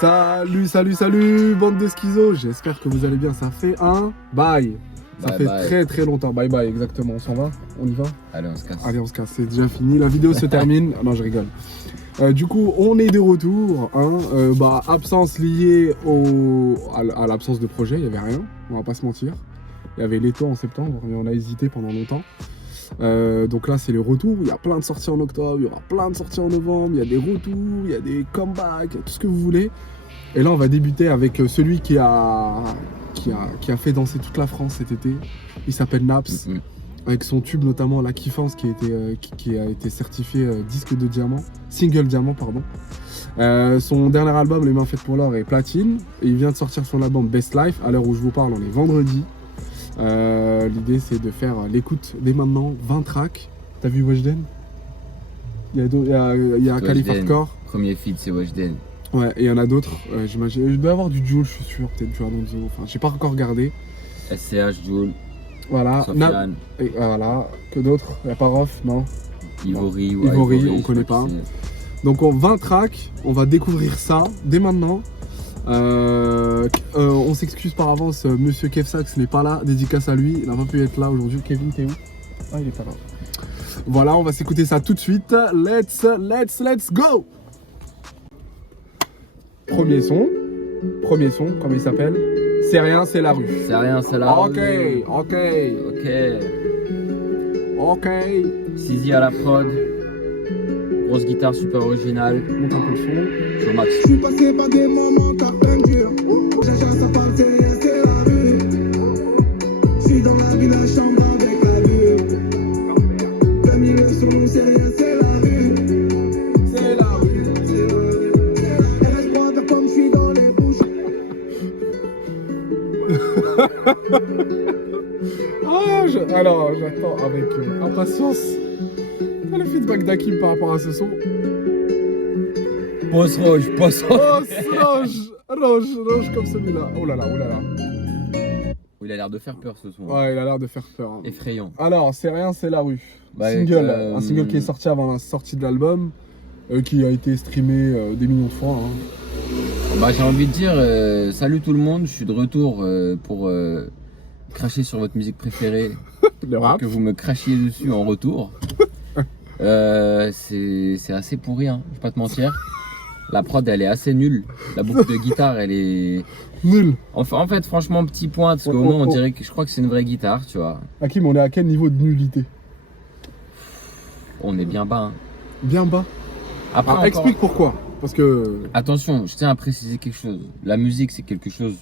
Salut, salut, salut, bande de schizos. J'espère que vous allez bien. Ça fait un bye. Ça Bye fait bye. très très longtemps. Bye bye, exactement. On s'en va? On y va? Allez, on se casse. Allez, on se casse. C'est déjà fini. La vidéo se termine. Ah non, je rigole. Du coup, on est de retour. Hein. Absence liée à l'absence de projet. Il n'y avait rien. On va pas se mentir. Il y avait l'étau en septembre, mais on a hésité pendant longtemps. Donc là, c'est le retour. Il y a plein de sorties en octobre, il y aura plein de sorties en novembre, il y a des retours, il y a des comebacks, il y a tout ce que vous voulez. Et là, on va débuter avec celui qui a fait danser toute la France cet été. Il s'appelle Naps, avec son tube notamment La Kiffance qui a été certifié disque de diamant, single diamant, pardon. Son dernier album, Les Mains Faites pour l'Or, est platine. Et il vient de sortir son album Best Life. À l'heure où je vous parle, on est vendredi. L'idée c'est de faire l'écoute dès maintenant, 20 tracks. T'as vu Weshden? Il y a Calif Hardcore. Premier feat, c'est Weshden. Ouais, et il y en a d'autres. J'imagine. Il doit y avoir du Jul, je suis sûr. Peut-être du Alonso. Enfin, j'ai pas encore regardé. SCH, Jul. Voilà. Sofiane. Et voilà. Que d'autres? Il n'y a pas Rof, non? Ivory. Ivory, on connaît pas. Donc en 20 tracks, on va découvrir ça dès maintenant. On s'excuse par avance, monsieur Kev Sax n'est pas là, dédicace à lui, il n'a pas pu être là aujourd'hui. Kevin, t'es où? Ah, il est pas là. Voilà, on va s'écouter ça tout de suite. Let's go! Premier son, comment il s'appelle? C'est rien, c'est la rue. C'est rien, c'est la Ok. Sizi à la prod. Grosse guitare super originale. Monte un peu le son. Je suis au max. Je suis passé par des moments à peine durs. Jaja, ça parle, c'est rien, c'est la rue. Je suis dans la ville, la chambre avec la vue. Le milieu sur nous, c'est rien, c'est la rue. C'est la rue, c'est la rue. Et je crois faire comme je suis dans les bouches. Alors, j'attends avec impatience le feedback d'Hakim par rapport à ce son. Post rouge. Oh, roche comme celui-là. Oh là là. Il a l'air de faire peur ce son. Ouais, il a l'air de faire peur. Hein. Effrayant. Alors, c'est rien, c'est la rue. Bah, Single, un single qui est sorti avant la sortie de l'album, qui a été streamé des millions de fois. Hein. Bah, j'ai envie de dire, salut tout le monde, je suis de retour pour cracher sur votre musique préférée. Le rap. Que vous me crachiez dessus en retour. C'est assez pourri, hein, je vais pas te mentir. La prod elle est assez nulle. La boucle de guitare elle est Nul. en fait franchement petit point parce qu'au moins on dirait que je crois que c'est une vraie guitare, tu vois. Hakim, on est à quel niveau de nullité? On est bien bas. Hein. Bien bas. Après Alors, explique pourquoi. Parce que. Attention, je tiens à préciser quelque chose. La musique c'est quelque chose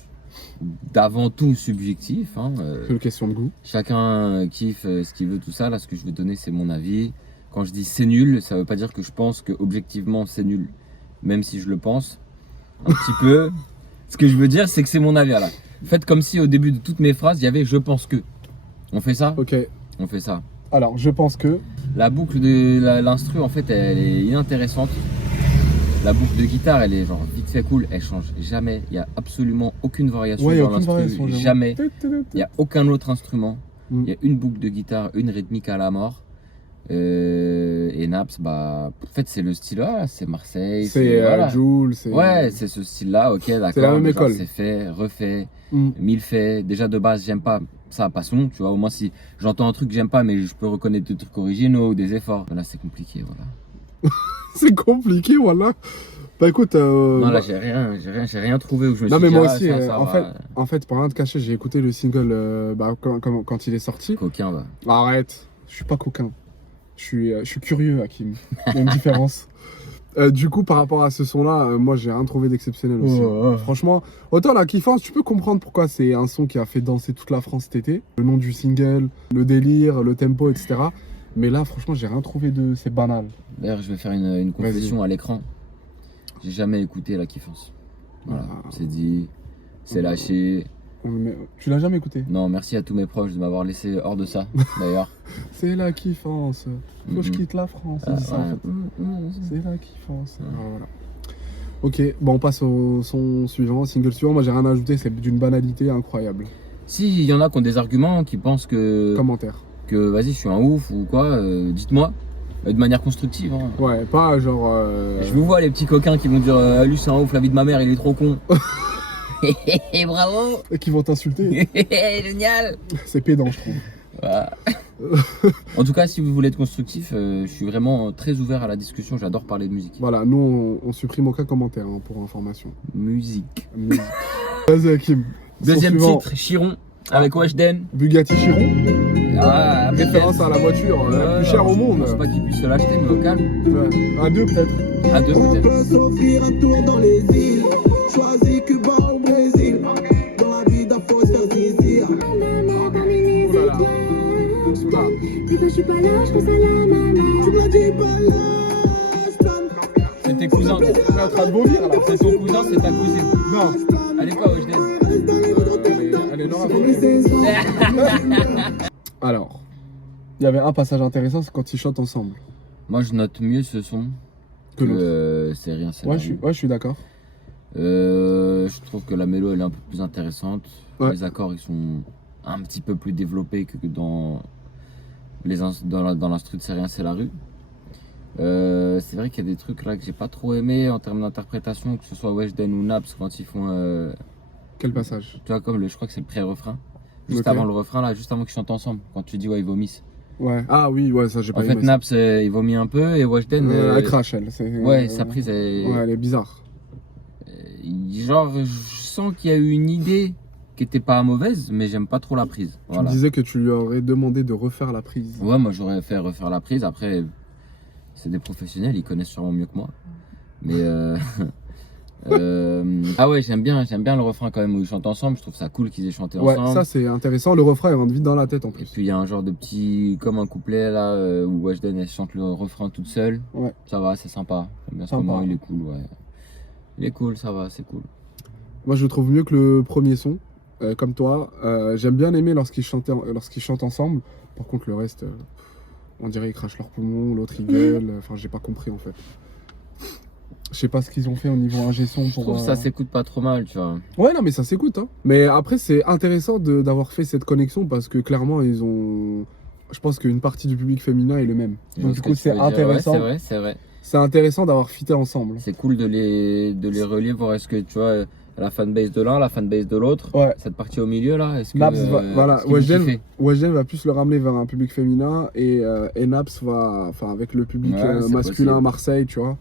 d'avant tout subjectif. Hein. C'est une question de goût. Chacun kiffe ce qu'il veut, tout ça. Là ce que je vais donner c'est mon avis. Quand je dis c'est nul, ça veut pas dire que je pense que objectivement c'est nul. Même si je le pense un petit peu. Ce que je veux dire, c'est que c'est mon avis. Là. Faites comme si au début de toutes mes phrases, il y avait je pense que. On fait ça? Ok. On fait ça. Alors, je pense que. La boucle de l'instru, en fait, elle est inintéressante. La boucle de guitare, elle est genre vite fait cool. Elle change jamais. Il n'y a absolument aucune variation Ouais, dans aucune variation. l'instru. Jamais. Il n'y a aucun autre instrument. Il y a une boucle de guitare, une rythmique à la mort. Et Naps, bah, en fait, c'est le style là, c'est Marseille. C'est voilà. Jul, c'est. Ouais, c'est ce style-là, ok, d'accord. C'est la même école. C'est fait, refait, mille faits. Déjà de base, j'aime pas ça, passons, tu vois. Au moins, si j'entends un truc que j'aime pas, mais je peux reconnaître des trucs originaux ou des efforts. Là, c'est compliqué, voilà. C'est compliqué, voilà. Bah écoute. Non, là, j'ai rien trouvé où je me suis non, mais dit, moi ah, aussi, ça en fait, pour rien te cacher, j'ai écouté le single quand il est sorti. Coquin, bah. Arrête, je suis pas coquin. Je suis curieux, Hakim. Il y a une différence. Du coup, par rapport à ce son-là, moi, j'ai rien trouvé d'exceptionnel aussi. Franchement, autant La Kiffance, tu peux comprendre pourquoi c'est un son qui a fait danser toute la France cet été. Le nom du single, le délire, le tempo, etc. Mais là, franchement, j'ai rien trouvé de... C'est banal. D'ailleurs, je vais faire une confession à l'écran. J'ai jamais écouté La Kiffance. Voilà, c'est dit, c'est lâché. Mais tu l'as jamais écouté? Non, merci à tous mes proches de m'avoir laissé hors de ça, d'ailleurs. C'est La Kiffance. Faut que je quitte la France. C'est ça, en fait. ouais. C'est La Kiffance. Voilà. Ok, bon, on passe au son suivant, single suivant. Moi, j'ai rien à ajouter, c'est d'une banalité incroyable. Si, il y en a qui ont des arguments, qui pensent que... Commentaire. Que vas-y, je suis un ouf ou quoi, dites-moi. De manière constructive. Hein. Ouais, pas genre. Je vous vois les petits coquins qui vont dire lui c'est un ouf, la vie de ma mère il est trop con. Bravo. Qui vont t'insulter. Génial. C'est pédant, je trouve. Voilà. En tout cas, si vous voulez être constructif, je suis vraiment très ouvert à la discussion. J'adore parler de musique. Voilà, nous on supprime aucun commentaire hein, pour information. Musique. Vas-y, Hakim. Deuxième Son suivant, titre, Chiron, avec Weshden. Bugatti Chiron. Ah, Référence à la voiture la plus chère au monde. Je pense pas qu'ils puissent se l'acheter, mais au calme. Ouais. À deux peut-être. À deux On peut-être. peut s'offrir un tour dans les îles. Choisis Cuba ou Brésil. Dans la vie d'un faut se faire plaisir. Oh là là. Oula. Des fois je suis pas là, je pense à la maman. Tu me l'as dit pas là, je donne. C'est tes cousins. On est en train de vomir alors. C'est ton cousin, c'est ta cousine. Non. Elle est quoi, Weshden? Allez, Laura. Les saisons. Alors, il y avait un passage intéressant, c'est quand ils chantent ensemble. Moi, je note mieux ce son Que l'autre. que c'est rien, c'est Ouais, la vie. je suis d'accord. Je trouve que la mélo elle est un peu plus intéressante. Ouais. Les accords ils sont un petit peu plus développés que dans dans l'instru de C'est rien, c'est la rue. C'est vrai qu'il y a des trucs là que j'ai pas trop aimé en termes d'interprétation, que ce soit Weshden ou Naps quand ils font. Quel passage? Tu vois, comme je crois que c'est le pré-refrain. Juste Ok. avant le refrain, là, juste avant qu'ils chantent ensemble. Quand tu dis ouais, ils vomissent. Ouais. Ah oui, ouais, ça j'ai pas En fait, aimé. ça. Naps il vomit un peu et Weshden. Elle crache, elle. Ouais, sa prise est. Ouais, elle est bizarre. Genre, je sens qu'il y a eu une idée qui était pas mauvaise, mais j'aime pas trop la prise. Tu Voilà. me disais que tu lui aurais demandé de refaire la prise. Ouais, moi j'aurais fait refaire la prise. Après, c'est des professionnels, ils connaissent sûrement mieux que moi. Mais ah ouais, j'aime bien le refrain quand même où ils chantent ensemble. Je trouve ça cool qu'ils aient chanté Ouais, ensemble. ça c'est intéressant. Le refrain il rentre vite dans la tête en Et plus. puis il y a un genre de petit, comme un couplet là où Weshden elle chante le refrain toute seule. Ouais. Ça va, c'est sympa. J'aime bien ce Sympa. moment, il est cool, ouais. Il est cool, ça va, c'est cool. Moi je le trouve mieux que le premier son. Comme toi. J'aime bien aimer lorsqu'ils chantent ensemble. Par contre, le reste, on dirait qu'ils crachent leurs poumons, l'autre il gueule. Enfin, j'ai pas compris en fait. Je sais pas ce qu'ils ont fait au niveau ingé son Je pour. trouve que ça s'écoute pas trop mal, tu vois. Ouais, non, mais ça s'écoute. Hein. Mais après, c'est intéressant d'avoir fait cette connexion parce que clairement, ils ont. Je pense qu'une partie du public féminin est le même. Je Donc, vois du ce coup, que tu c'est veux dire. intéressant. Ouais, c'est vrai. C'est intéressant d'avoir fité ensemble. C'est cool de les relier, voir est-ce que tu vois la fanbase de l'un, la fanbase de l'autre, Ouais. cette partie au milieu là, est-ce que Naps va, voilà, est-ce qu'ils vont kiffer Weshden va plus le ramener vers un public féminin et Naps va, enfin avec le public Ouais, c'est masculin à possible. Marseille, tu vois,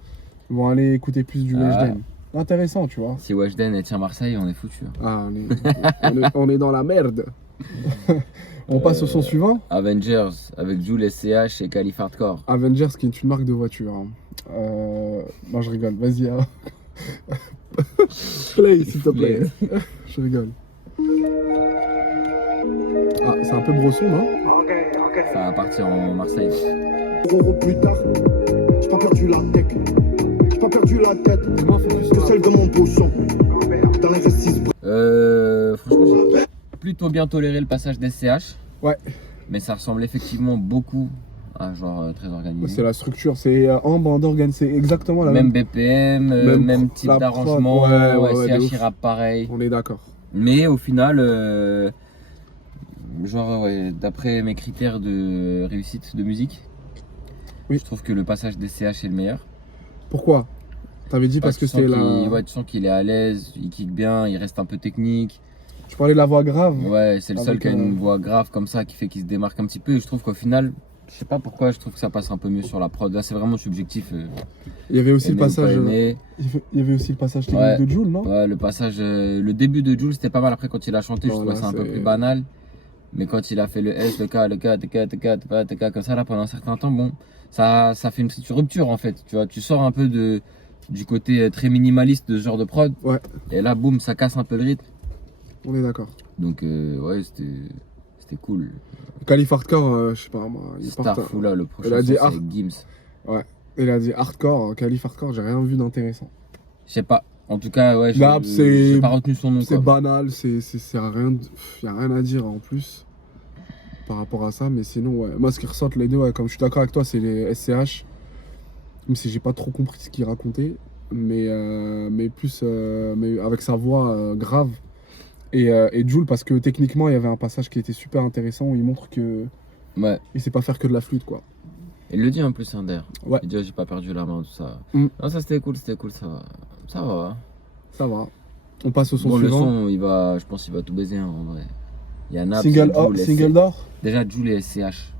ils vont aller écouter plus du Ah. Weshden. Intéressant, tu vois. Si Weshden et tient Marseille, on est foutu. Ah, on est dans la merde. On passe au son suivant. Avengers avec Jul, SCH et Calif Hardcore. Avengers, qui est une marque de voiture. Hein. Non, je rigole. Vas-y. Hein. Play, s'il te plaît. Je rigole. Ah, c'est un peu brosson, non? Ça va partir en Marseille. Euros plus tard, j'ai pas perdu la tech. J'ai pas perdu la tête. Dis-moi, focus Que sur la- celle de mon poisson. Dans les récits. Franchement, j'ai plutôt bien toléré le passage d'SCH. Ouais. Mais ça ressemble effectivement beaucoup à genre très organisé. C'est la structure, c'est en bande organe, c'est exactement la Même même. BPM, Même même type la prod, d'arrangement, ouais, de SCH ouf. il rappe pareil. On est d'accord. Mais au final, genre ouais, d'après mes critères de réussite de musique, Oui. je trouve que le passage d'SCH est le meilleur. Pourquoi? T'avais dit parce que tu sens c'était la. ouais, tu sens qu'il est à l'aise, il kick bien, il reste un peu technique. Je parlais de la voix grave. Ouais, c'est le seul Avec, qui a une voix grave comme ça qui fait qu'il se démarque un petit peu. Et je trouve qu'au final, je sais pas pourquoi, je trouve que ça passe un peu mieux sur la prod. Là, c'est vraiment subjectif. Il y avait aussi le Aimer ou pas passage. aimer. Il y avait aussi le passage technique Ouais. de Jul, non? Ouais, le passage, le début de Jul, c'était pas mal. Après, quand il a chanté, je Non, trouvais là, ça un peu c'est- plus banal. Mais quand il a fait le S, le K, le K, comme ça, là, pendant un certain temps, bon, ça fait une petite rupture en fait. Tu vois, tu sors un peu du côté très minimaliste de ce genre de prod. Ouais. Et là, boum, ça casse un peu le rythme. On est d'accord. Donc, ouais, c'était cool. Calif Hardcore, je sais pas moi. Il part- Starfou, là, le prochain Elle a dit son, c'est Gims. Il a dit hardcore, Calif Hardcore, j'ai rien vu d'intéressant. Je sais pas. En tout cas, ouais, Là, c'est- j'ai pas retenu son nom. C'est quoi. banal, c'est rien, y a rien à dire en plus par rapport à ça, mais sinon ouais. Moi ce qui ressortent les deux, ouais, comme je suis d'accord avec toi, c'est les SCH. Même si j'ai pas trop compris ce qu'il racontait, mais plus mais avec sa voix grave et Jul parce que techniquement il y avait un passage qui était super intéressant où il montre que Ouais. il sait pas faire que de la flûte quoi. Il le dit en plus, Inder. Ouais. Il dit, oh, j'ai pas perdu la main, tout ça. Mm. Non, ça c'était cool, ça va. Ça va. Ça va. On passe au son Bon, le suivant. son, je pense qu'il va tout baiser, hein, en vrai. Il y a Naps, Single, Jul, single d'or. Déjà, Jul et SCH.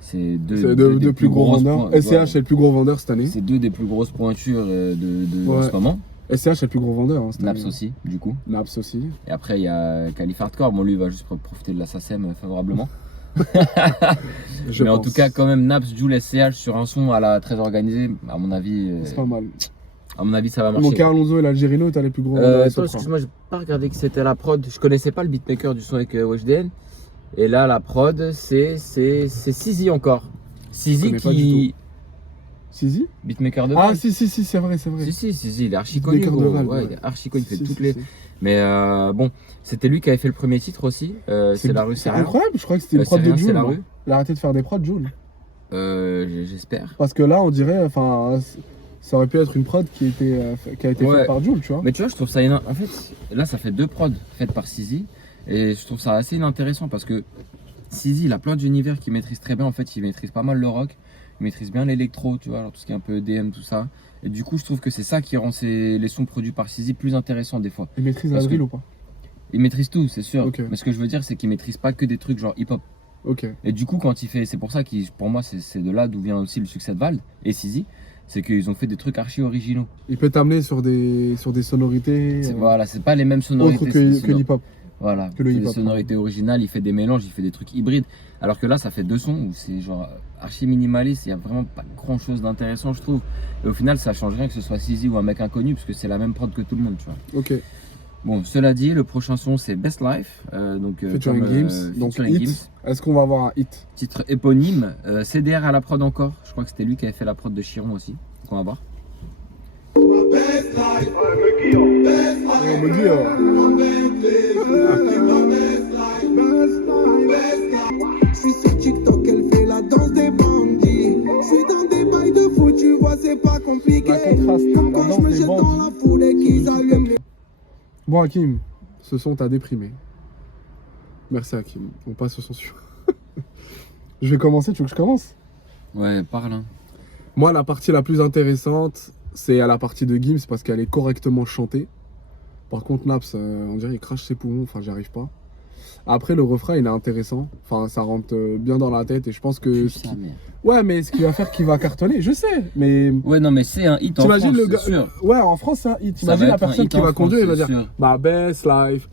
C'est C'est deux deux des plus gros grosses vendeurs. poin- SCH voilà. est le plus gros vendeur cette année. C'est deux des plus grosses pointures en Ouais. ce moment. SCH est le plus gros vendeur. Hein, cette Naps année. aussi, du coup. Naps aussi. Et après, il y a Calif Hardcore. Bon, lui, il va juste profiter de la SACEM favorablement. Je Mais en pense. tout cas, quand même, Naps, Jul, SCH sur un son très organisé, à mon avis, C'est pas mal. ça va Mon marcher. car Alonso et l'Algérino, t'as les plus gros vendeurs. Attends, Sopra. excuse-moi, j'ai pas regardé que c'était la prod. Je connaissais pas le beatmaker du son avec WeshDN. Et là, la prod, c'est Sizi encore. Sizi connais pas du qui. Sizi Beatmaker de Ah, Val. si, c'est vrai, c'est vrai. Si, Sizi, il est archi connu. Beatmaker de gros. Val, Ouais, ouais. il est archi connu, il fait Si, toutes si, les. si. Mais bon, c'était lui qui avait fait le premier titre aussi. C'est la rue, C'est c'est rien. incroyable, je crois que c'était une C'est prod de rien, c'est Jul. la moi. rue. Il a arrêté de faire des prods, Jul. J'espère. Parce que là, on dirait, enfin, ça aurait pu être une prod qui a été Ouais. faite par Jul, tu vois. Mais tu vois, je trouve ça En fait, là, ça fait 2 prods faites par Sizi. Et je trouve ça assez inintéressant parce que Sizi, il a plein d'univers qu'il maîtrise très bien. En fait, il maîtrise pas mal le rock. Il maîtrise bien l'électro, tu vois, alors tout ce qui est un peu EDM, tout ça. Et du coup, je trouve que c'est ça qui rend les sons produits par Sizi plus intéressants des fois. Il maîtrise la Parce que- drill ou pas? Il maîtrise tout, c'est sûr. Ok. Mais ce que je veux dire, c'est qu'il maîtrise pas que des trucs genre hip-hop. Ok. Et du coup, quand il fait. C'est pour ça que pour moi, c'est de là d'où vient aussi le succès de Vald et Sizi. C'est qu'ils ont fait des trucs archi originaux. Il peut t'amener sur des sonorités Voilà, c'est pas les mêmes sonorités. autres c'est des que l'hip-hop. Voilà, que le c'est des hip-hop. sonorités originales, il fait des mélanges, il fait des trucs hybrides. Alors que là, ça fait 2 sons où c'est genre archi minimaliste, il n'y a vraiment pas grand chose d'intéressant, je trouve. Et au final, ça change rien que ce soit Sizi ou un mec inconnu, parce que c'est la même prod que tout le monde, tu vois. Ok. Bon, cela dit, le prochain son c'est Best Life, Featuring comme, Gims. Donc, featuring hit. Gims. Est-ce qu'on va avoir un hit? Titre éponyme, CDR à la prod encore. Je crois que c'était lui qui avait fait la prod de Chiron aussi. Donc on va voir. Et on me dit. Je suis sur TikTok, elle fait la danse des bandits. Je suis dans des bails de foot, tu vois, c'est pas compliqué. La contraste, Comme la quand je danse me des jette bandits. dans la foule et qu'ils allument les. Bon, Hakim, ce son t'a déprimé. Merci, Hakim. On passe au son suivant. Je vais commencer, tu veux que je commence? Ouais, parle. Hein. Moi, la partie la plus intéressante, c'est à la partie de Gims parce qu'elle est correctement chantée. Par contre, Naps, on dirait il crache ses poumons, enfin, j'y arrive pas. Après, le refrain, il est intéressant. Enfin, ça rentre bien dans la tête et je pense que. Putain, merde. Ouais, mais ce qui va faire qu'il va cartonner, je sais, mais. Ouais, non, mais c'est un hit en T'imagines France, le gars. c'est sûr. Ouais, en France, c'est un hit. Ça va T'imagines la être un personne hit qui en va conduire, il va France, dire c'est sûr. bah, best life,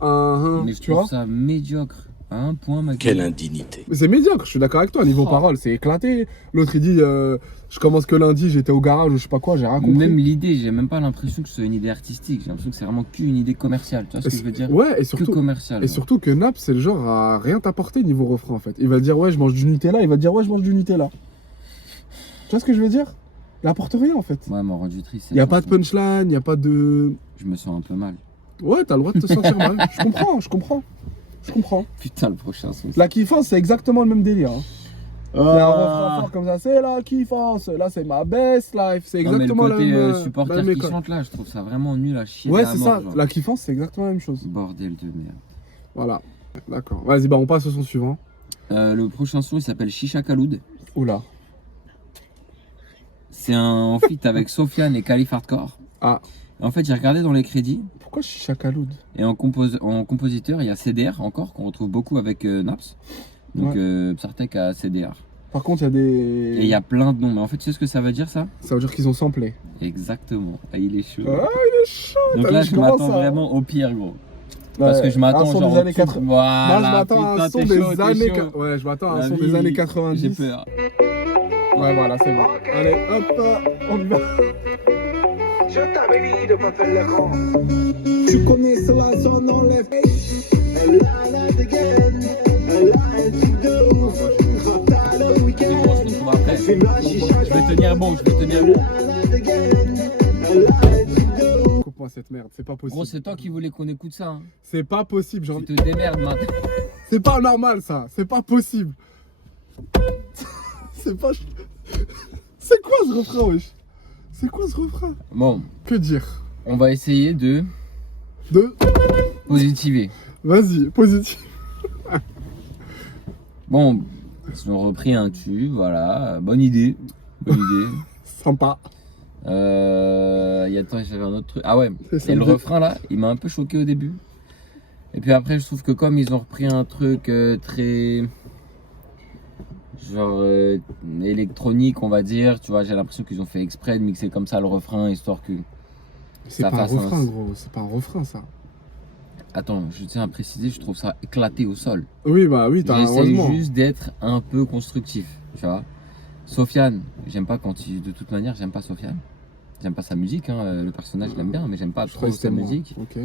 Mais je tu vois. trouve ça médiocre. À un point, ma Quelle gueule. indignité. Mais c'est médiocre, je suis d'accord avec toi, niveau Oh. parole, c'est éclaté. L'autre il dit je commence que lundi, j'étais au garage ou je sais pas quoi, j'ai rien compris. Même l'idée, j'ai même pas l'impression que ce soit une idée artistique. J'ai l'impression que c'est vraiment qu'une idée commerciale. Tu vois ce que je veux dire? Ouais, et Que surtout, commerciale. et surtout que Naps, c'est le genre à rien t'apporter niveau refrain en fait. Il va dire ouais, je mange du Nutella, il va dire ouais, je mange du Nutella. Tu vois ce que je veux dire? Il apporte rien en fait. Ouais, m'a rendu triste. Il y a pas de punchline, il y a pas de. Je me sens un peu mal. Ouais, t'as le droit de te sentir mal. Je comprends. Putain, le prochain son. La kiffance, c'est exactement le même délire. Hein. Il y a un refrain Ah. fort comme ça, c'est la kiffance. Là, c'est ma best life. C'est Non, mais exactement le côté la même. supporter la même qui école. chante là, je trouve ça vraiment nul à chier. Ouais, à c'est mort, ça. genre. La kiffance, c'est exactement la même chose. Bordel de merde. Voilà. D'accord. Vas-y, bah on passe au son suivant. Le prochain son, il s'appelle Shisha Kaloud. Oula. C'est un feat avec Sofiane et Calif Hardcore. Ah. En fait, j'ai regardé dans les crédits. Pourquoi Shisha Kaloud? Et en compositeur, il y a CDR encore, qu'on retrouve beaucoup avec Naps. Donc Psartek a CDR. Par contre, il y a des. Et il y a plein de noms. Mais en fait, tu sais ce que ça veut dire ça? Ça veut dire qu'ils ont samplé. Exactement. Ah, il est chaud. Ah, il est chaud. Donc t'as là, vu, je commence m'attends à- vraiment au pire, gros. Parce Ouais, que je m'attends un son genre des années au truc- 80. Voilà, Moi, je m'attends à un putain, son t'es des chaud, t'es années. chaud. Ouais, je m'attends à un La son des vie, années 90. J'ai peur. Ouais, voilà, c'est bon. Allez, hop, on y va. Je t'avais dit de pas faire le grand. Tu connais cela, son nom lève. Elle a la dégaine. Elle a un truc de ouf. T'as le week-end. Après, Fume la chicha. je vais tenir bon, je vais tenir bon. Elle a la dégaine. Elle a un truc de ouf. Coupe-moi cette merde, c'est pas Gros, possible. c'est toi qui voulais qu'on écoute ça. Hein. C'est pas possible, genre. Tu te démerdes maintenant. C'est pas normal ça, c'est pas possible. C'est pas. C'est quoi ce refrain, wesh? C'est quoi ce refrain? Bon, Que dire? on va essayer de De. positiver. Vas-y, positif. Bon, Ils ont repris un tube, voilà. Bonne idée. Bonne idée. Sympa. Attends, j'avais un autre truc. Ah ouais, C'est et le sympa. refrain là, il m'a un peu choqué au début. Et puis après, je trouve que comme ils ont repris un truc très. Genre électronique, on va dire, tu vois, j'ai l'impression qu'ils ont fait exprès de mixer comme ça le refrain, histoire que. C'est Ça pas un fasse un- refrain, gros. C'est pas un refrain, ça. Attends, je tiens à préciser, je trouve ça éclaté au sol. Oui, bah oui, t'as J'essaye heureusement. juste d'être un peu constructif, tu vois. Sofiane, j'aime pas quand il. De toute manière, j'aime pas Sofiane. J'aime pas sa musique, hein. Le personnage, je l'aime bien, mais j'aime pas Je trop croyais que sa c'était moi. musique. Ok.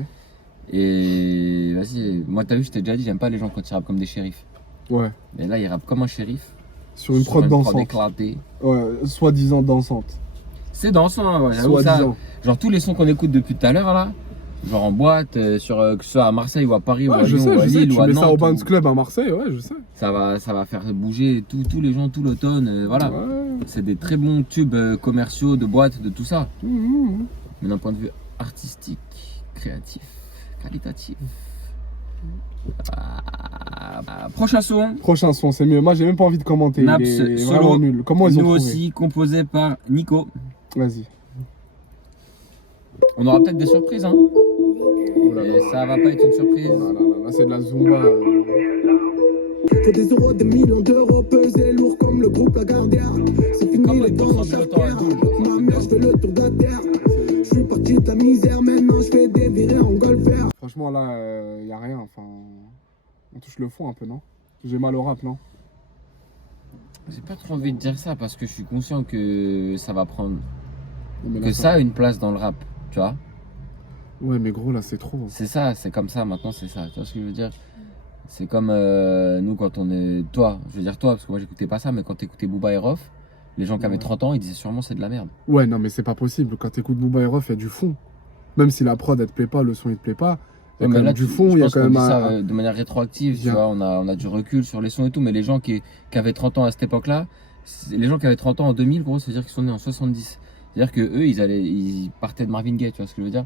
Et vas-y, moi t'as vu, je t'ai déjà dit, j'aime pas les gens quand ils rappent comme des shérifs. Ouais. Mais là, il rappe comme un shérif. Sur une prod dansante. éclatée. Ouais, soi-disant dansante. C'est dansant, hein, ouais, j'avoue ça. Soi-disant. Genre tous les sons qu'on écoute depuis tout à l'heure là, genre en boîte, que ce soit à Marseille ou à Paris ou à Ouais, je Lyon sais, ou à je sais. Lille Tu ou à mets ça au Nantes, Bands Club à Marseille, ouais, je sais. ça va faire bouger tous les gens tout l'automne, voilà. Ouais. C'est des très bons tubes commerciaux de boîte, de tout ça. Mhm. Mais d'un point de vue artistique, créatif, qualitatif. Prochain son. Prochain son, c'est mieux. Moi, j'ai même pas envie de commenter. Naps, Il est solo. vraiment nul. Comment ils ont Nous trouvé aussi, composé par Nico. Vas-y. On aura peut-être des surprises, hein. Oh là là. Et ça va pas être une surprise. Oh là là là, c'est de la Zumba. Faut des euros, des millions d'euros, pesés lourd comme le groupe Lagardère. C'est fini Comment les ils dents peuvent dans ressembler chaque autant à terre. Doul, Ma mère, je fais le tour de la terre. Je suis parti de la misère, maintenant je fais des virées en golfer. Franchement, là, y a rien. Enfin, on touche le fond un peu, non? J'ai mal au rap, non? J'ai pas trop envie de dire ça parce que je suis conscient que ça va prendre Mais là, que ça a une place dans le rap, tu vois. Ouais, mais gros, là, c'est trop. C'est ça, c'est comme ça, maintenant c'est ça, tu vois ce que je veux dire. C'est comme nous quand on est... Toi, je veux dire toi, parce que moi j'écoutais pas ça, mais quand t'écoutais Booba et Rof, les gens qui avaient Ouais. 30 ans, ils disaient sûrement c'est de la merde. Ouais, non, mais c'est pas possible. Quand t'écoutes Booba et Rof, il y a du fond. Même si la prod, elle te plaît pas, le son, il te plaît pas. Il y a Ouais, quand mais même là, du tu- fond, je il y a pense quand qu'on même dit ça un... de manière rétroactive, tu Bien. vois, on a du recul sur les sons et tout, mais les gens qui avaient 30 ans à cette époque-là, les gens qui avaient 30 ans en 2000, gros, ça veut dire qu'ils sont nés en 70. C'est-à-dire que eux, ils partaient de Marvin Gaye, tu vois ce que je veux dire.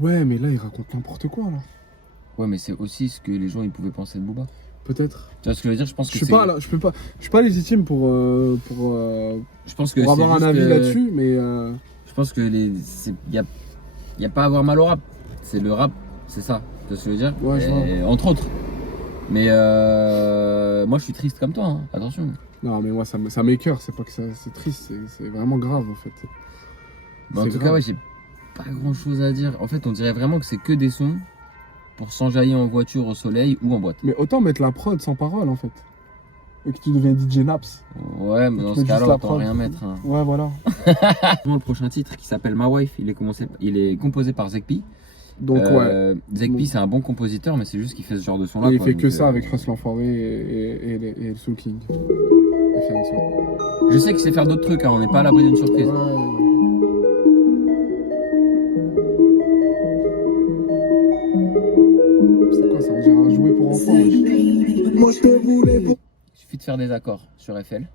Ouais, mais là, il raconte n'importe quoi, là. Ouais, mais c'est aussi ce que les gens ils pouvaient penser de Booba. Peut-être. Tu vois ce que je veux dire. Je pense que Je suis c'est- pas là, je suis pas légitime pour Je pense que avoir c'est un juste, avis là-dessus, mais Je pense que y a pas à avoir mal au rap. C'est le rap, c'est ça. Tu vois ce que je veux dire. Ouais, je Et entre autres. Mais moi je suis triste comme toi, hein. Attention. non, mais moi, ça m'écoeure. C'est pas que c'est triste, c'est vraiment grave, en fait. Mais en C'est tout grave. cas, ouais, j'ai pas grand chose à dire. En fait, on dirait vraiment que c'est que des sons pour s'enjailler en voiture au soleil ou en boîte. Mais autant mettre la prod sans parole, en fait. Et que tu deviens DJ Naps. Ouais, mais Tu dans mets ce juste cas-là, la autant prod. rien mettre, hein. Ouais, voilà. Le prochain titre qui s'appelle My Wife, il est composé par Zekpi. Donc, ouais. Zekpi, Donc- c'est un bon compositeur, mais c'est juste qu'il fait ce genre de son-là. Et il quoi, fait donc, que ça avec Russ l'Enfoiré et le Soul King. Et Fianso. Je sais qu'il sait faire d'autres trucs, hein, on n'est pas à l'abri d'une surprise. Ouais. C'est quoi ça? On dirait un jouet pour enfants. wesh. Moi je te voulais pour Il suffit de faire des accords sur FL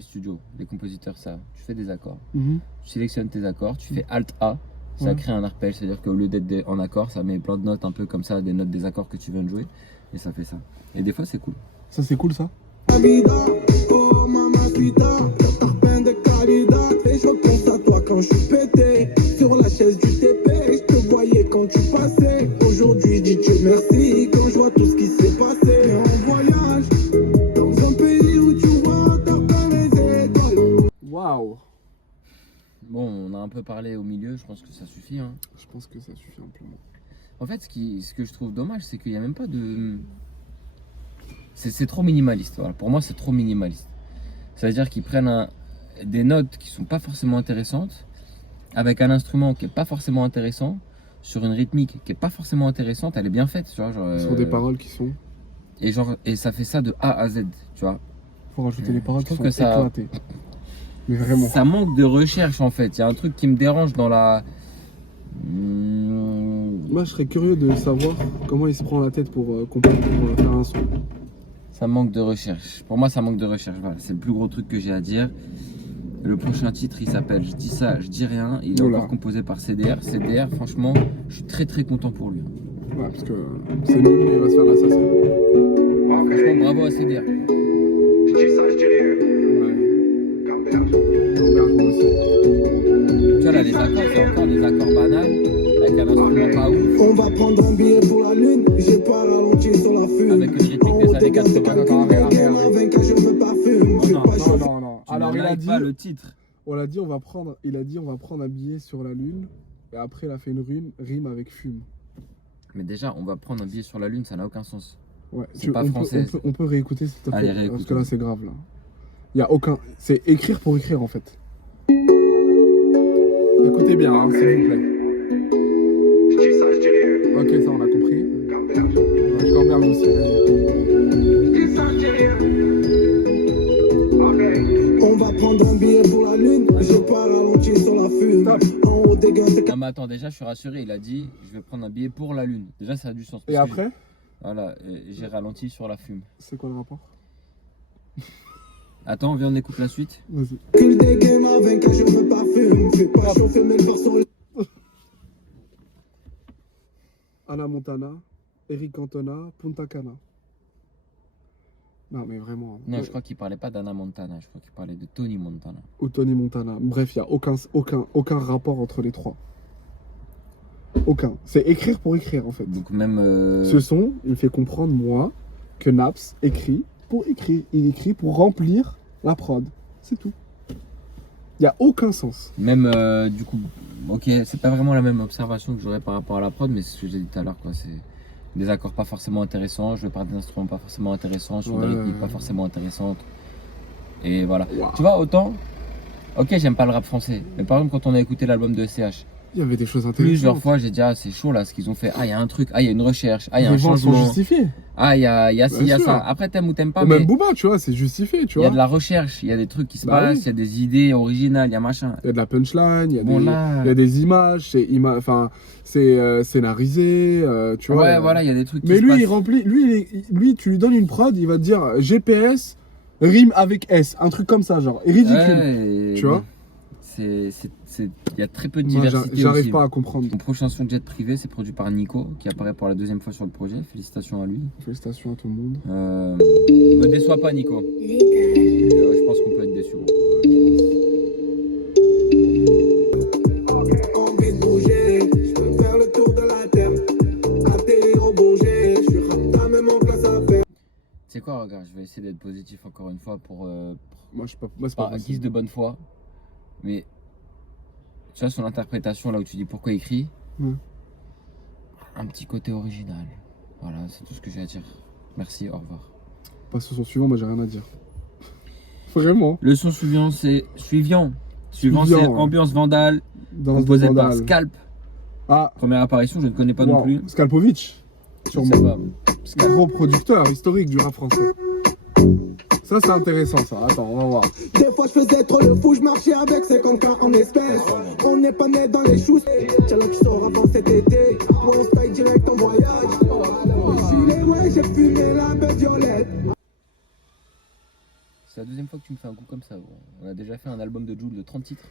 Studio. Les compositeurs, ça. Tu fais des accords. Mhm. Tu sélectionnes tes accords, tu fais Alt A, ça Ouais. crée un arpège, c'est-à-dire qu'au lieu d'être en accord, ça met plein de notes un peu comme ça, des notes des accords que tu viens de jouer, et ça fait ça. Et des fois, c'est cool. Ça, c'est cool, ça? la vida. Oh mamacita, t'as tarpin de calidad. Et je repense à toi quand je suis pété. Sur la chaise du TP, je te voyais quand tu passais. Aujourd'hui, je dis Dieu merci quand je vois tout ce qui s'est passé. Et en voyage, dans un pays où tu vois tarpin les étoiles. Waouh! Bon, on a un peu parlé au milieu, je pense que ça suffit, hein. Je pense que ça suffit amplement. En fait, ce que je trouve dommage, c'est qu'il n'y a même pas de... C'est trop minimaliste, voilà. Pour moi, c'est trop minimaliste. C'est-à-dire qu'ils prennent des notes qui sont pas forcément intéressantes, avec un instrument qui est pas forcément intéressant, sur une rythmique qui est pas forcément intéressante, elle est bien faite, tu vois. Genre, Sur des paroles qui sont. et ça fait ça de A à Z, tu vois. Faut rajouter les paroles Je qui trouve sont que ça- éclatées. Mais vraiment. Ça manque de recherche en fait. Il y a un truc qui me dérange dans la. Moi, je serais curieux de savoir comment il se prend la tête pour faire un son. Ça manque de recherche. Pour moi, ça manque de recherche. Voilà, c'est le plus gros truc que j'ai à dire. Le prochain titre, il s'appelle Je dis ça, je dis rien. Il est Oula. encore composé par CDR. CDR, franchement, je suis très très content pour lui. Ouais, parce que c'est nul, mais il va se faire l'assassin. Franchement, bravo à CDR. Je Gamberge, moi aussi. Tu vois, là, les accords, c'est encore des accords banals, avec un instrument pas ouf, On va prendre un billet pour la lune, j'ai pas ralenti sur la fume. avec une rythmique des années 80. Attends, arrête. Avec un je me parfume. Oh non, Non. tu Alors ne il a likes dit, pas le titre. il a dit on va prendre un billet sur la lune. Et après il a fait une rime avec fume. Mais déjà, on va prendre un billet sur la lune, ça n'a aucun sens. Ouais, C'est pas français. On peut réécouter s'il te plaît. Allez, réécoute. Parce que là c'est grave là. Il y a aucun. C'est écrire pour écrire en fait. Écoutez bien, hein, s'il vous plaît. Je dis ça, je dis rien. Ok, ça on a compris. Gamberge. Ouais, je gamberge aussi. Vas-y. Je dis ça, je dis rien. Ok. On va prendre un billet pour la lune, j'ai pas ralenti sur la fume. Stop. En haut des gars, c'est Non, mais attends, déjà, je suis rassuré. Il a dit, je vais prendre un billet pour la lune. Déjà, ça a du sens. Et parce que après, voilà, j'ai ralenti sur la fume. c'est quoi le rapport? Attends, viens, on écoute la suite. Vas-y. cul des games avec un je me parfume. Fais pas chauffer mes forces sur les. Anna Montana, Eric Cantona, Punta Cana. Non mais vraiment. Non, je crois qu'il parlait pas d'Anna Montana. Je crois qu'il parlait de Tony Montana. Ou Tony Montana. Bref, il n'y a aucun rapport entre les trois. Aucun. C'est écrire pour écrire en fait. Donc même... Ce son, il me fait comprendre moi que Naps écrit pour écrire. Il écrit pour remplir la prod. C'est tout. Il n'y a aucun sens. Même du coup, ok, c'est pas vraiment la même observation que j'aurais par rapport à la prod, mais c'est ce que j'ai dit tout à l'heure, quoi. C'est des accords pas forcément intéressants, je vais parler d'instruments pas forcément intéressants, sur des rythmiques pas forcément intéressantes. Et voilà. Wow. Tu vois, autant, ok, j'aime pas le rap français, mais par exemple, quand on a écouté l'album de SCH, Il y avait des choses intéressantes. plusieurs fois, j'ai dit, ah, c'est chaud là, ce qu'ils ont fait. Ah, il y a un truc, ah, il y a une recherche, ah, il y a Les un gens sont changement. justifiés. Ah, il y a ci, il y a sûr. ça. Après, t'aimes ou t'aimes pas, Ou mais même Booba, tu vois, c'est justifié, tu il y vois. a de la recherche, il y a des trucs qui se Bah passent, oui. il y a des idées originales, il y a machin. Il y a de la punchline, il y a, Bon, des, là- il y a des images, c'est scénarisé, tu vois. Ouais, voilà, il y a des trucs Mais qui se lui, passent. il remplit, lui, tu lui donnes une prod, il va te dire GPS, rime avec S, un truc comme ça, genre, et ridicule. Ouais, Tu vois. il y a très peu de Moi, diversité j'arrive aussi. pas à comprendre. Mon prochain son Jet Privé, c'est produit par Nico, qui apparaît pour la deuxième fois sur le projet. Félicitations à lui. Félicitations à tout le monde. Me déçois pas, Nico. Je pense qu'on peut être déçu. Envie de bouger, je peux faire le tour de la terre. Atterrir au Bourget, je suis rapta même en classe à faire. C'est quoi, regarde, je vais essayer d'être positif encore une fois pour Moi, c'est pas par possible. guise de bonne foi. Mais tu vois, son interprétation, là où tu dis pourquoi il crie, un petit côté original. Voilà, c'est tout ce que j'ai à dire. Merci, au revoir. Passe au son suivant, moi j'ai rien à dire. Vraiment. Le son suivant, c'est Suivant, c'est ouais. Ambiance Vandale, Dans composé par Vandal. Scalp. Ah, Première apparition, je ne connais pas non wow. plus. Skalpovic. Je ne sais pas. Gros producteur historique du rap français. Ça, c'est intéressant, ça. Attends, on va voir. Des fois je faisais trop le fou, je marchais avec 50K en espèces. On n'est pas né dans les choux. Tiens là qui sort avant cet été. Moi on style direct en voyage. Gilet, ouais, j'ai fumé la bête violette. C'est la deuxième fois que tu me fais un coup comme ça. Gros. On a déjà fait un album de Jul de 30 titres.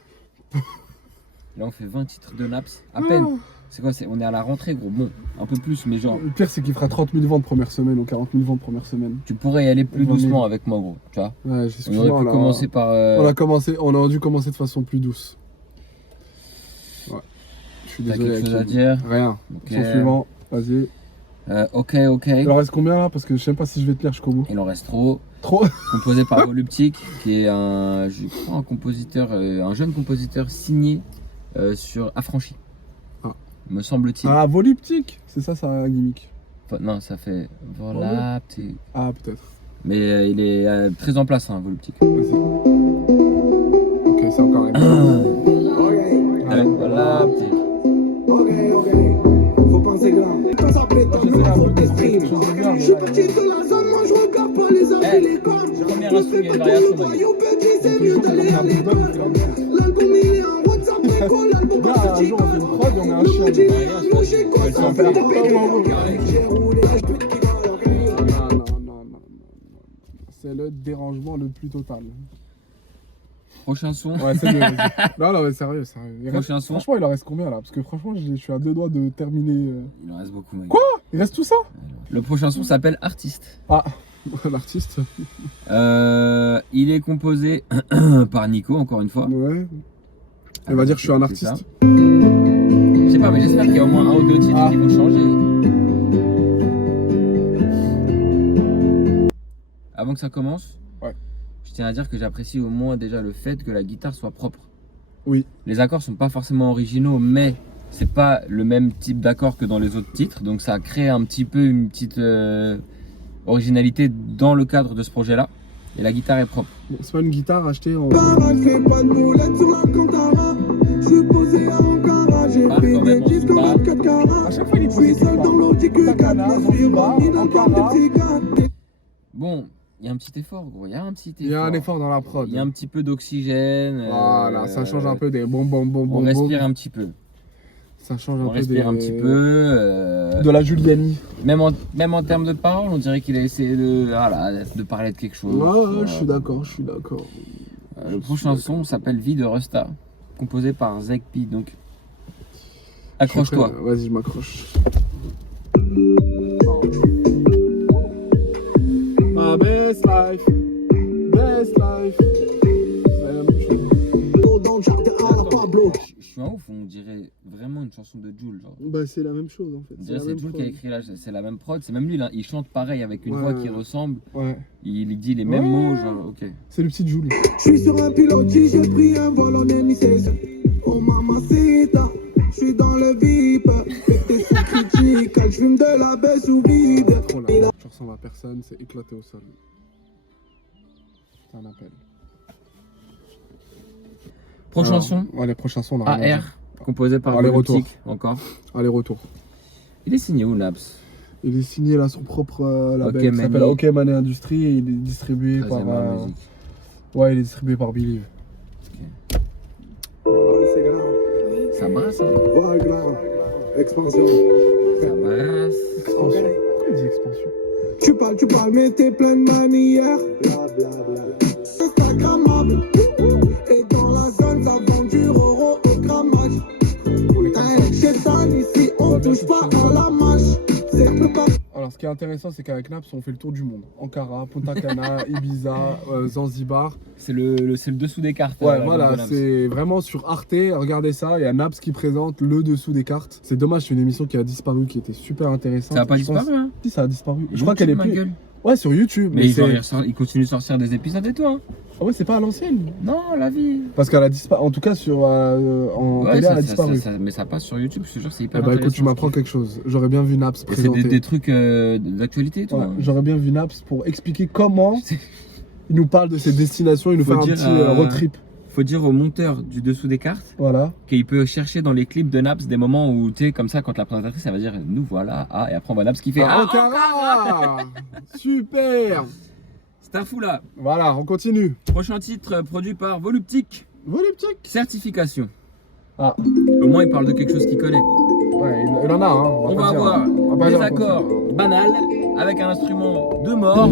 Là, on fait 20 titres de Naps. À peine. C'est quoi On est à la rentrée, gros. Bon, un peu plus, mais genre, Le pire, c'est qu'il fera 30 000 ventes première semaine ou 40 000 ventes première semaine. tu pourrais y aller plus 20 000. doucement avec moi, gros. Tu vois Ouais, On excuse-moi. aurait pu là, commencer par. on aurait dû commencer de façon plus douce. Ouais. Je suis T'as désolé. quelque chose à Hakim. dire Rien. Ok. Son suivant, vas-y. Ok. Il en reste combien là? Parce que je sais pas si je vais tenir jusqu'au bout. Il en reste trop. Trop. Composé par Voluptic, qui est je crois, un compositeur, un jeune compositeur signé sur Affranchi. Ah. Me semble-t-il. Ah, Voluptic. C'est ça, sa gimmick. Enfin, non, ça fait Voluptic. Ah, peut-être. Mais il est très en place, hein, Voluptic. Vas-y. Ok, c'est encore un. Ouais, Voluptic. Ok. Faut penser grand. Quand ça plaît, tant mieux, faut t'exprimer. Je suis petit de la zone, moi je regarde pas les avis, les corps. Première instru, il y a une variation. Voyons petit, c'est mieux d'aller à l'école. L'album il est en WhatsApp, école, l'album Gars, un jour on fait une prod et on met un chien. ça fait j'ai roulé, je peux te Non. C'est le dérangement le plus total. Prochain son. Ouais, c'est mieux. Vas-y. Non, mais sérieux. Il reste- Prochain son. Franchement, il en reste combien là? Parce que franchement, je suis à deux doigts de terminer. Il en reste beaucoup, mec. Quoi? Il reste tout ça? Le prochain son s'appelle Artiste. Ah, L'artiste. Il est composé par Nico, encore une fois. Ouais. Elle va dire que je suis un C'est artiste. ça. Je sais pas, mais j'espère qu'il y a au moins un ou deux titres qui vont changer. Avant que ça commence, ouais. Je tiens à dire que j'apprécie au moins déjà le fait que la guitare soit propre. Oui. Les accords sont pas forcément originaux, mais c'est pas le même type d'accord que dans les autres titres, donc ça crée un petit peu une petite originalité dans le cadre de ce projet-là. Et la guitare est propre. Bon, c'est pas une guitare achetée en. Je fais pas de moulette sur la Cantara. Je suis posé à Ankara. J'ai pris des disques en 24 carats. À chaque fois, il est Je suis posé seul dans l'antique Cana, Zanzibar, Ankara. Bon, il y a un petit effort, gros. Il y a un petit effort. Il y a un effort dans la prod. Il y a un petit peu d'oxygène. Voilà, ça change un peu des bon. On respire un petit peu. Ça change un On peu respire un petit peu. De la Giuliani. Même en termes de paroles, on dirait qu'il a essayé de parler de quelque chose. Ouais, je suis d'accord. Le prochain son s'appelle Vie de Rusta, composé par Zekpi. Donc, accroche-toi. Vas-y, je m'accroche. My best life. C'est la même chose. Je suis un ouf, on dirait vraiment une chanson de Jul. Genre. Bah, c'est la même chose en fait. On dirait c'est Jul qui a écrit là, c'est la même prod. C'est même lui, là, il chante pareil avec une voix qui ressemble. Ouais. Il dit les mêmes mots, genre, ok. C'est le petit Jules. Je suis sur un pilotis, j'ai pris un vol en MI16. Oh mamacita, je suis dans le VIP. Avec tes sous critiques, je fume de la baisse sous vide. Trop là, tu ressembles à personne, c'est éclaté au sol. C'est un appel. Prochain son, Ouais, les prochains sons, on a rien à dire. AR, composé par Aller-retour. Voluptic, encore. Aller-retour. Il est signé où, Naps? Il est signé là son propre label Ok qui s'appelle Money. OK Money Industry et il est distribué par. Musique. Ouais, il est distribué par Believe. C'est grave, Ça brasse, hein? voilà grave. Expansion. Ça brasse. Expansion. Pourquoi il dit expansion? Tu parles, mais t'es plein de manières. Blablabla. Instagrammable. Et dans la zone, ça vend du roro au grammage. Chez Dan, ici, on touche pas à la mâche. C'est peu pas. Alors, ce qui est intéressant, c'est qu'avec Naps, on fait le tour du monde. Ankara, Punta Cana, Ibiza, Zanzibar. C'est le dessous des cartes. Ouais, voilà, c'est vraiment sur Arte. Regardez ça, il y a Naps qui présente le dessous des cartes. C'est dommage, c'est une émission qui a disparu, qui était super intéressante. Ça a pas Je pense- disparu, hein? Si, ça a disparu. Je crois qu'elle est ma plus. gueule. Ouais, sur YouTube. Mais c'est- ils continuent de sortir des épisodes et tout, hein? Ah ouais, c'est pas à l'ancienne. Non, la vie. Parce qu'elle a disparu. En tout cas, sur en Ouais, télé, elle a disparu. mais ça passe sur YouTube, je te jure, c'est hyper Eh bah intéressant. écoute, tu m'apprends quelque chose. J'aurais bien vu Naps Et c'est présenter. des trucs d'actualité et tout. Ouais, hein. j'aurais bien vu Naps pour expliquer comment il nous parle de ses destinations, il nous Faut fait un dire, petit road trip. Faut dire au monteur du dessous des cartes Voilà. qu'il peut chercher dans les clips de Naps des moments où, tu sais, comme ça, quand la présentatrice, elle va dire nous voilà, et après on voit Naps qui fait Ankara Super. c'est un fou là. Voilà, on continue. Prochain titre produit par Voluptic, Voluptic. certification. Ah, Au moins, il parle de quelque chose qu'il connaît. ouais, il en a, hein. On pas va dire. avoir On va pas des dire accords banals avec un instrument de mort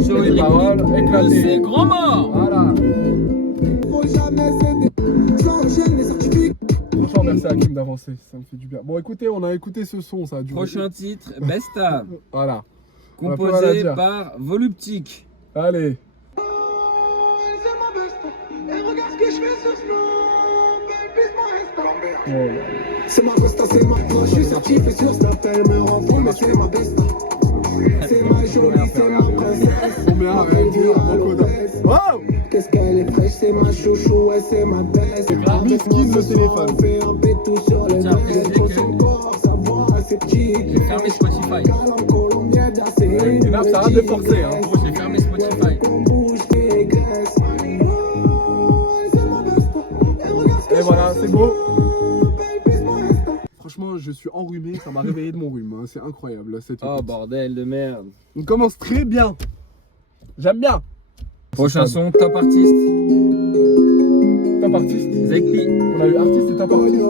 sur Et une des paroles réplique de éclatées. ces grands morts. Voilà. Faut jamais céder. J'enchaîne les certificats. Franchement, merci à Kim d'avancer, ça me fait du bien. Bon, écoutez, on a écouté ce son, ça a duré. Prochain titre, Besta, Voilà. On a plus rien à composé dire. par Voluptic. Allez. C'est ma besta. Et regarde ce que je fais sur Snap. Baby, c'est mon Insta. Oh là là. C'est ma besta, c'est ma cloche. Je suis certifié sur Snap. Elle me rend fou, mais c'est ma besta. C'est ma jolie, c'est ma princesse. Combien à réagir à Rocoda. Wow. Qu'est-ce qu'elle est fraîche, c'est ma chouchou, ouais, c'est ma best. grave miskin, le téléphone. On fait un pétou sur le Tiens, net. précisez Pour que- son corps, sa voix, ses petits. J'ai fermé Spotify. Calme en Colombien, c'est Et là, ça arrête de forcer, hein. Gros, j'ai fermé Spotify. Qu'on bouge les graisses. C'est ma besta. Et regarde ce que Et voilà, c'est beau. Baby, c'est mon Insta. Franchement, je suis enrhumé, ça m'a réveillé de mon rhume. Hein. C'est incroyable, cette Oh écoute. bordel de merde. On commence très bien. J'aime bien. Prochain son, top artiste, Top artiste. Zekpi. On a eu artiste et top artiste.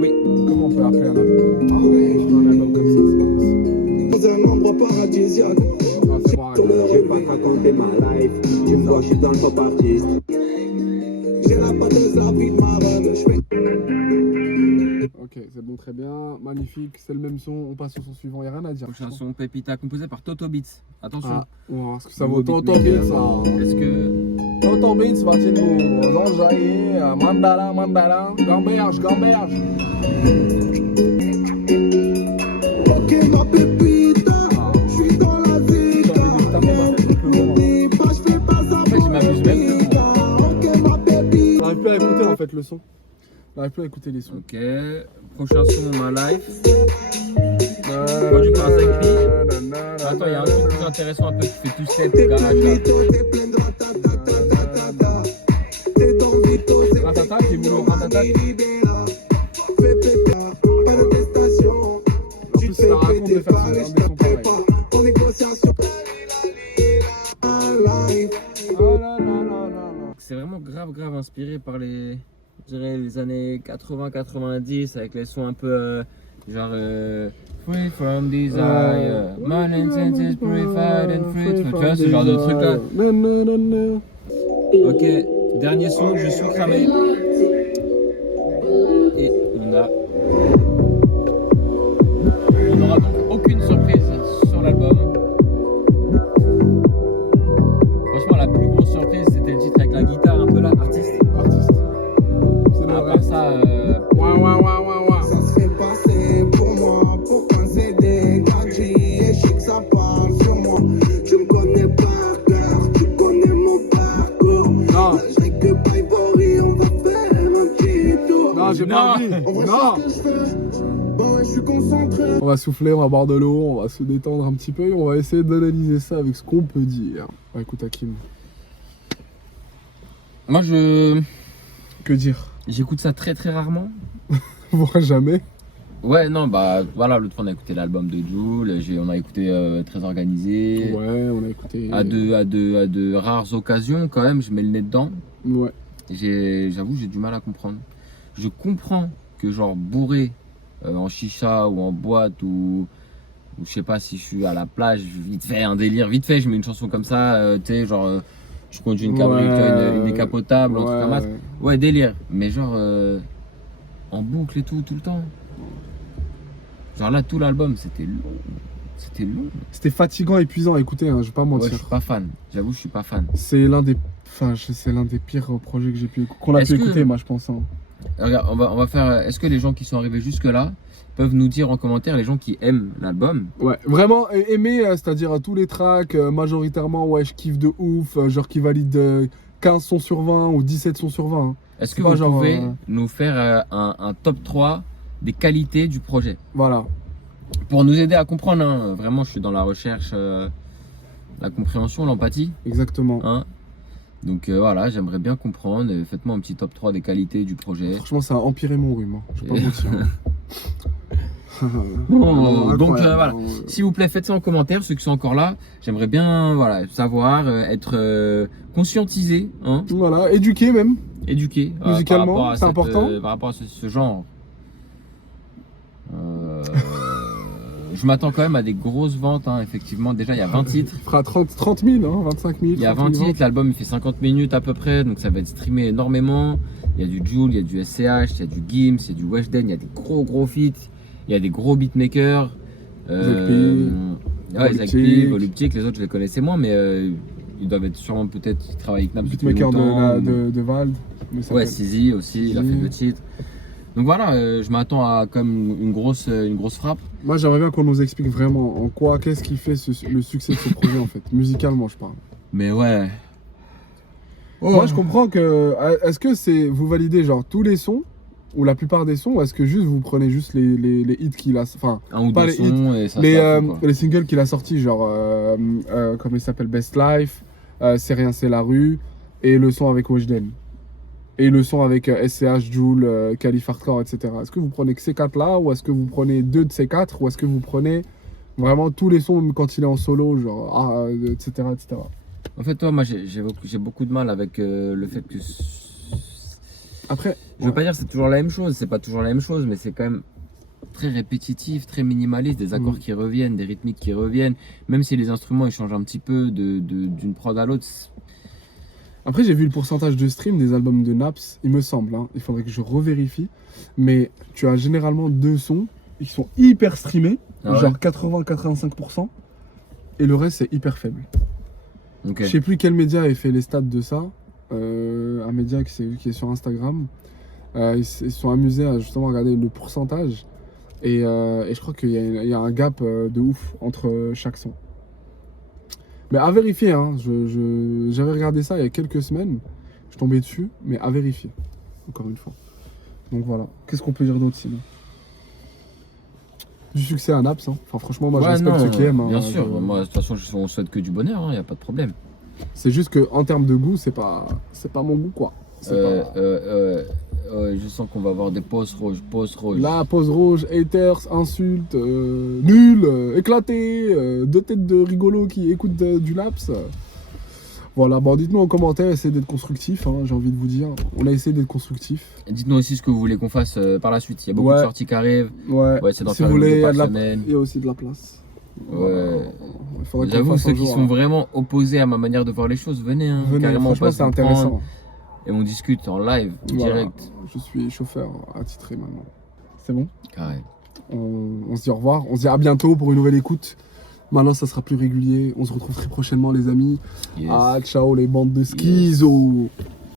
Oui. Comment on peut appeler un album un album comme ça, c'est pas possible. Dans un endroit paradisiaque. Non, c'est bon, Sur le arrête. je vais pas te raconter ma life. Tu me vois, je suis dans le top artiste. J'ai la patte de la vie de ma rêve. Je fais Ok. c'est bon, très bien. Magnifique, c'est le même son. On passe au son suivant, il n'y a rien à dire. Prochain son Pepita composé par Toto Beats. Attention. Ah, on va voir ce que ça vaut. Nouveau Toto beatmaker. Beats, ça. Est-ce que. Toto Beats, va-t-il nous enjailler? Mandala, mandala, gamberge, gamberge. Ok, ma pépite, je suis dans la zika. N'oublie pas, je fais pas ça fait, je pour m'amuse le même plus, Zika. Ok, ma pépite. On n'arrive plus à écouter en fait le son. On n'arrive plus à écouter les sons. Ok. Prochain son, My Life. Produit par Zakri. Attends, il y a un truc plus intéressant un peu qui fait tout set T'es au garage plein de là. mythos, t'es plein de ratatatatata. T'es dans le mytho, c'est Ratata, qui est boulot, ratata. Fais péter, pas de testation. Tu plus, te fais ça raconte de péter faire par ça, les un des sons je t'appelle pareils. pas. En négociation. Live. Oh là là là là là. C'est vraiment grave inspiré par les, je dirais, les années 80-90 avec les sons un peu genre Free from desire, man and senses purified and free. Tu vois ce genre de truc là. Ok, dernier son, je suis cramé. Et on n'aura donc aucune surprise sur l'album. Franchement, la plus grosse surprise, c'était le titre avec la guitare un peu là, artiste. Artiste. C'est le À vrai. part ça, Ça se fait passer pour moi, pour un CD gadget et je sais que ça parle sur moi. Tu me connais par cœur, tu connais mon parcours. Non. Je récupère Ivory, on va faire un petit tour. Non, j'ai pas Non. envie. En vrai, Non. c'est ce que je fais. Bon, ouais, je suis concentré. On va souffler, on va boire de l'eau, on va se détendre un petit peu et on va essayer d'analyser ça avec ce qu'on peut dire. Bah, écoute Hakim, moi que dire? j'écoute ça très rarement. Voire jamais. Ouais, non, bah voilà, l'autre fois on a écouté l'album de Jul, on a écouté Très Organisé. Ouais, on a écouté. À de rares occasions, quand même, je mets le nez dedans. Ouais. J'avoue, j'ai du mal à comprendre. Je comprends que, genre, bourré en chicha ou en boîte ou je sais pas si je suis à la plage, vite fait, un délire, vite fait, je mets une chanson comme ça, tu sais, genre, je conduis une cabriolet, Ouais. une décapotable, un truc comme ça. Ouais. Ouais, délire. Mais genre, en boucle et tout le temps. Genre là, tout l'album, c'était long. C'était long. C'était fatigant, épuisant à écouter, hein, je vais pas Ouais, mentir. je suis pas fan. J'avoue, je suis pas fan. C'est l'un des. Enfin, c'est l'un des pires projets que j'ai pu qu'on a Est-ce pu que- écouter, moi, je pense. Hein. Regarde, on va faire. Est-ce que les gens qui sont arrivés jusque-là peuvent nous dire en commentaire, les gens qui aiment l'album? Ouais, vraiment aimer, c'est-à-dire tous les tracks, majoritairement, ouais, je kiffe de ouf, genre qui valide 15 sons sur 20 ou 17 sons sur 20. Hein. Est-ce C'est que pas vous genre, pouvez nous faire un top 3 des qualités du projet? Voilà. Pour nous aider à comprendre, hein. Vraiment, je suis dans la recherche, la compréhension, l'empathie. Exactement. Hein. Donc voilà, j'aimerais bien comprendre. Faites-moi un petit top 3 des qualités du projet. Franchement, ça a empiré mon rhume. Hein. Je vais pas Et- mentir. Hein. Donc Incroyable. voilà, s'il vous plaît, faites ça en commentaire, ceux qui sont encore là. J'aimerais bien savoir, être conscientisé, hein, Voilà, éduqué même. éduqué Musicalement, par rapport à c'est important. par rapport à ce genre. Je m'attends quand même à des grosses ventes, hein, effectivement. Déjà, il y a 20 titres. Il fera 30 000, hein, 25 000. Il y a 30 20 000 titres, l'album il fait 50 minutes à peu près, donc ça va être streamé énormément. Il y a du Jul, il y a du SCH, il y a du Gims, il y a du Weshden, il y a des gros feats, il y a des gros beatmakers. Ouais, Zach P, Voluptic, les autres je les connaissais moins, mais ils doivent être sûrement peut-être travailler avec Naps depuis Beatmaker longtemps. de Vald. mais ça Ouais, s'appelle. Sizi aussi, il a fait Sizi. 2 titres. Donc voilà, je m'attends à comme une grosse frappe. Moi, j'aimerais bien qu'on nous explique vraiment en quoi, qu'est-ce qui fait le succès de ce projet en fait, musicalement, je parle. Mais ouais. Moi, je comprends que. Est-ce que c'est vous validez genre tous les sons ou la plupart des sons, ou est-ce que juste vous prenez juste les hits qu'il a, enfin Un ou pas deux les sons et ça se les, la fout, quoi. les singles qu'il a sortis, genre comment il s'appelle, Best Life, C'est rien, c'est la rue, et le son avec Weshden. Et le son avec SCH, Jul, Calif Hardcore, etc. Est-ce que vous prenez que ces 4 là, ou est-ce que vous prenez 2 de ces 4, ou est-ce que vous prenez vraiment tous les sons, même quand il est en solo, genre, etc., etc. En fait, toi, moi, j'ai beaucoup de mal avec le fait que. Après, Je veux pas dire que c'est toujours la même chose, c'est pas toujours la même chose, mais c'est quand même très répétitif, très minimaliste, des accords qui reviennent, des rythmiques qui reviennent, même si les instruments ils changent un petit peu d'une prod à l'autre. Après, j'ai vu le pourcentage de stream des albums de Naps, il me semble, hein, il faudrait que je revérifie. Mais tu as généralement 2 sons qui sont hyper streamés, Ah ouais. genre 80-85%, et le reste c'est hyper faible. Ok. Je sais plus quel média avait fait les stats de ça, un média qui est sur Instagram. Ils se sont amusés à justement regarder le pourcentage, et je crois qu'il y a un gap de ouf entre chaque son. Mais à vérifier, hein, j'avais regardé ça il y a quelques semaines, je tombais dessus, mais à vérifier, encore une fois. Donc voilà, qu'est-ce qu'on peut dire d'autre sinon? Du succès à Naps, hein. Enfin franchement moi je Ouais, respecte non, ceux qui aiment. Hein, bien sûr, moi de toute façon on souhaite que du bonheur, il n'y a pas de problème. C'est juste que en termes de goût, c'est pas mon goût quoi. C'est pas... Je sens qu'on va avoir des pauses rouges. Là, pause rouge, haters, insultes, nul, éclaté, deux têtes de rigolo qui écoutent du Naps. Voilà, bon, dites-nous en commentaire, essayez d'être constructif, hein, j'ai envie de vous dire. On a essayé d'être constructif. Et dites-nous aussi ce que vous voulez qu'on fasse par la suite. Il y a beaucoup de sorties qui arrivent. Ouais, Ouais, c'est d'en si faire vous une voulez, vidéo il y, par semaine. il y a aussi de la place. Ouais. Il faudrait qu'on J'avoue, fasse un ceux qui jour, sont hein. vraiment opposés à ma manière de voir les choses, venez, hein, Venez, carrément, on franchement, passe c'est vous intéressant. prendre et on discute en live, Voilà. direct. Je suis chauffeur attitré maintenant. C'est bon? Carré. On se dit au revoir, on se dit à bientôt pour une nouvelle écoute. Maintenant, ça sera plus régulier. On se retrouve très prochainement, les amis. Yes. Ah, ciao les bandes de skis.